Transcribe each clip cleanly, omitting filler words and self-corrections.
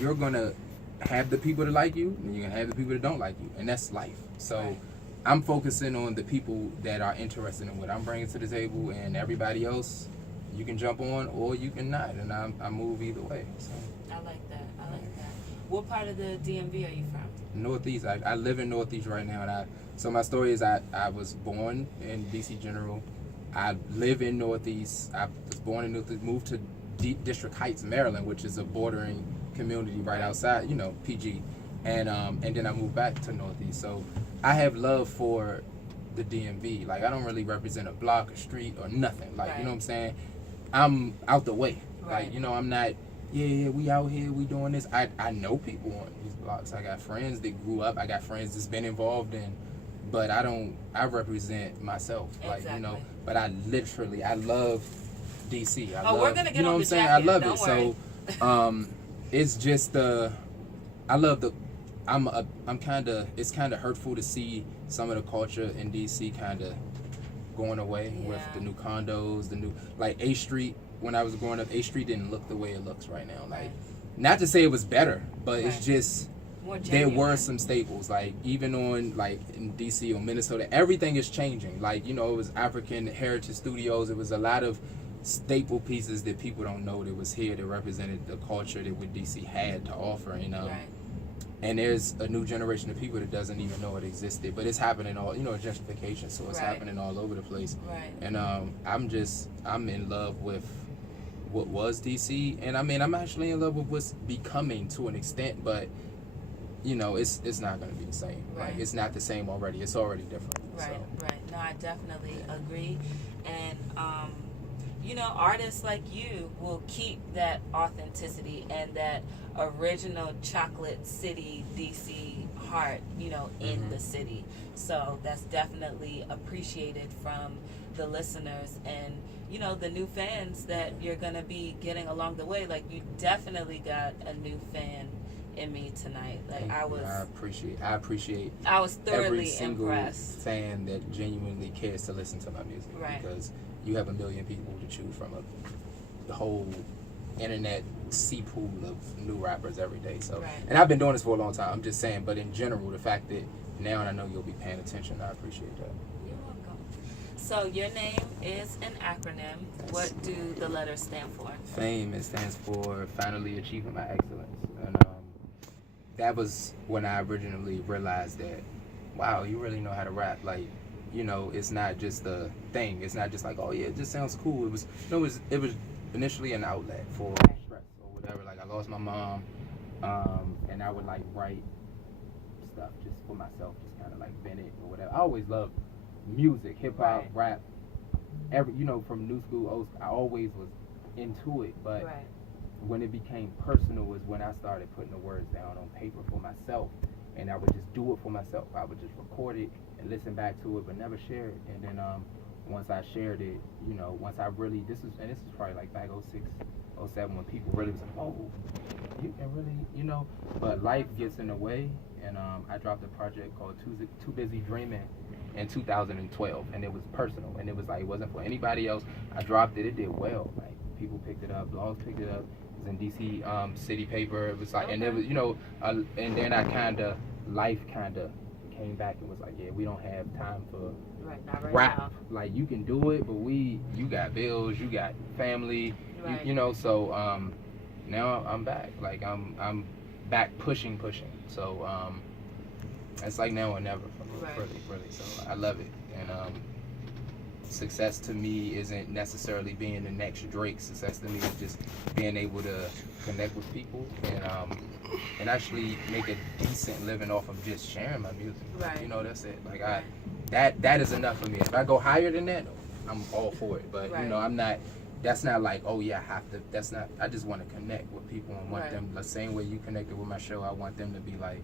you're gonna have the people that like you, and you're gonna have the people that don't like you, and that's life. So Right. I'm focusing on the people that are interested in what I'm bringing to the table, and everybody else, you can jump on or you can not, and I move either way. So I like that. I like that. What part of the DMV are you from? Northeast, I live in Northeast right now, and so my story is I was born in DC General. I live in Northeast. I was born in Northeast, moved to District Heights, Maryland, which is a bordering community right outside, PG, and then I moved back to Northeast. So I have love for the DMV. Like, I don't really represent a block, a street, or nothing. Like, you know what I'm saying? I'm out the way. Right. Like, I'm not. Yeah, we out here, we doing this. I know people on these blocks. I got friends that grew up. I got friends that's been involved in, but I represent myself. Like, Exactly. but I love DC. We're gonna get you know on what I'm the saying? jacket, I love don't it. So, it's just I love the. I'm kind of. It's kind of hurtful to see some of the culture in DC kind of going away with the new condos, the new like A Street. When I was growing up, A Street didn't look the way it looks right now. Like, not to say it was better, but it's just there were some staples. Like, even on like in DC or Minnesota, everything is changing. Like, it was African Heritage Studios. It was a lot of staple pieces that people don't know that was here that represented the culture that what DC had to offer. And there's a new generation of people that doesn't even know it existed, but it's happening all, gentrification, so it's happening all over the place. Right. And I'm in love with what was DC, and I'm actually in love with what's becoming to an extent, but it's not going to be the same. Right. Like, it's not the same already. It's already different. Right. So. Right. No, I definitely agree, and artists like you will keep that authenticity and that original Chocolate City DC heart, in the city. So that's definitely appreciated from the listeners and, the new fans that you're going to be getting along the way. Like, you definitely got a new fan in me tonight. Like, I appreciate I was thoroughly every single impressed. fan that genuinely cares to listen to my music. Right. Because you have a million people to choose from, the whole internet sea pool of new rappers every day. So, and I've been doing this for a long time. I'm just saying, but in general, the fact that now I know you'll be paying attention, I appreciate that. You're welcome. So your name is an acronym. Yes. What do the letters stand for? FAME. It stands for Finally Achieving My Excellence, and that was when I originally realized that, wow, you really know how to rap. Like, it's not just a thing. It's not just like, oh yeah, it just sounds cool. It was initially an outlet for stress or whatever. Like, I lost my mom, and I would like write stuff just for myself, just kind of like vent it or whatever. I always loved music, hip hop, rap, from new school, old school. I always was into it, but when it became personal was when I started putting the words down on paper for myself, and I would just do it for myself. I would just record it and listen back to it, but never share it. And then once I shared it, once I really, this is probably like back 06, 07, when people really was like, oh, you can really, but life gets in the way, and I dropped a project called Too Busy Dreaming in 2012, and it was personal, and it was like, it wasn't for anybody else. I dropped it, it did well. Like, people picked it up, blogs picked it up. It was in DC city paper. It was like, and it was, and then life came back and was like, yeah, we don't have time for rap. Now. Like, you can do it, but you got bills, you got family, so now I'm back. Like, I'm back pushing. So it's like now or never for me, really. So I love it, and success to me isn't necessarily being the next Drake. Success to me is just being able to connect with people and actually make a decent living off of just sharing my music. Right. That's it. Like, that is enough for me. If I go higher than that, I'm all for it. But I'm not. That's not like, oh yeah, I have to. That's not. I just want to connect with people and want them the same way you connected with my show. I want them to be like,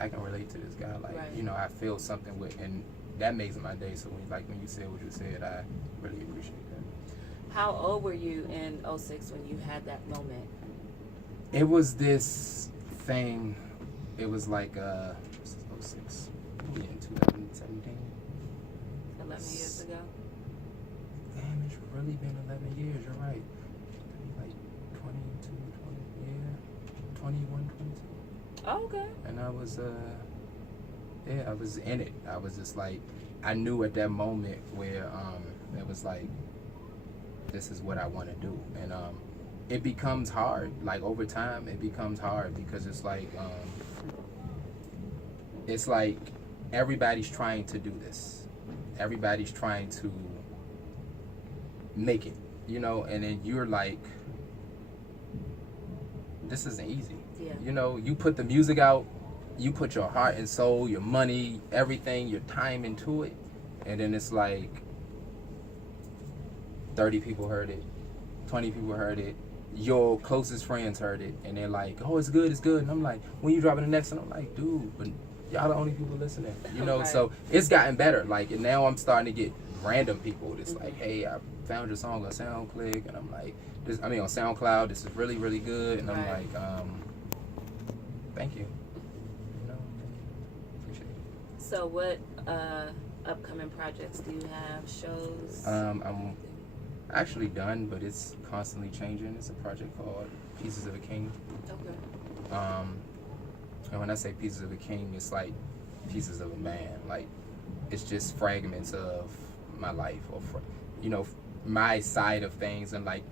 I can relate to this guy. Like, I feel something with, and that makes my day. So when you said what you said, I really appreciate that. How old were you in 06 when you had that moment? It was this thing. It was like 06, maybe in 2017. 11 years ago. Damn, it's really been 11 years. You're right. Like 22, 20, yeah. 21, 22. Oh, okay. And I was I was in it. I was just like, I knew at that moment where it was like, this is what I want to do. And it becomes hard, like over time it becomes hard, because it's like everybody's trying to do this, everybody's trying to make it, you know, and then you're like, this isn't easy. Yeah. You know, you put the music out, you put your heart and soul, your money, everything, your time into it, and then it's like 30 people heard it, 20 people heard it, your closest friends heard it, and they're like, oh, it's good, and I'm like, when you dropping the next one? I'm like, dude, but y'all the only people listening, you know. Right. So it's gotten better, like, and now I'm starting to get random people that's like, hey, I found your song on SoundClick, and I'm like, on SoundCloud, this is really, really good, and I'm Right. like, thank you, you know, appreciate it. So what upcoming projects do you have? Shows? I'm actually done, but it's constantly changing. It's a project called Pieces of a King. Okay. And when I say Pieces of a King, it's like pieces of a man. Like, it's just fragments of my life, or you know, my side of things, and like